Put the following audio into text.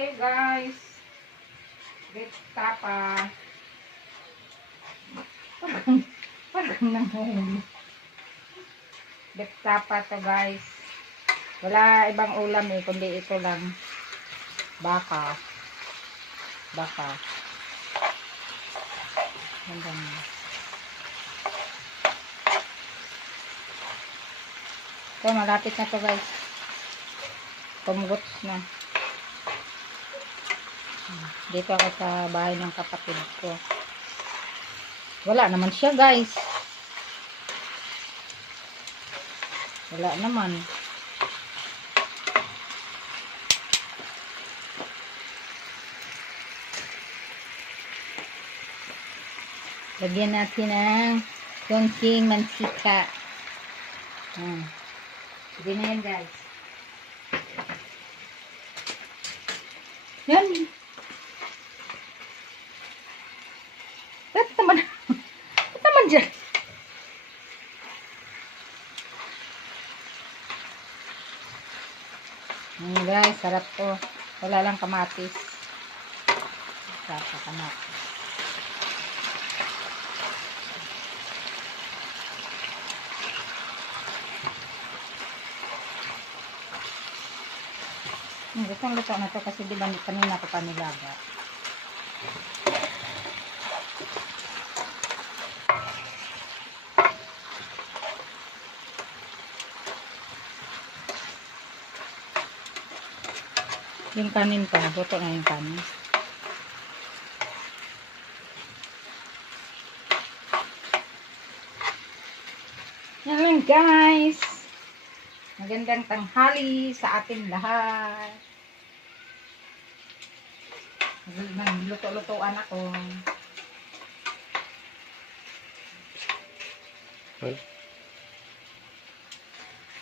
tayo guys. Get tapa. Parang nanghuli. Get tapa to guys. Wala ibang ulam eh, kundi ito lang. Baka. Hanggang ito, malapit na to guys. Tumugots na. Dito ako sa bahay ng kapatid ko. Wala naman siya guys. Wala naman. Lagyan natin ng konting mansika. Sige na yan guys. Yan. Ba't naman dyan? Guys, sarap to. Wala lang kamatis. Sarap sa kamatis. Gustong luto na to kasi di ba kanina ko pa nilaga. Yung kanin ko, luto na yung kanin. Yan guys. Magandang tanghali sa ating lahat. Luto-lutoan ako.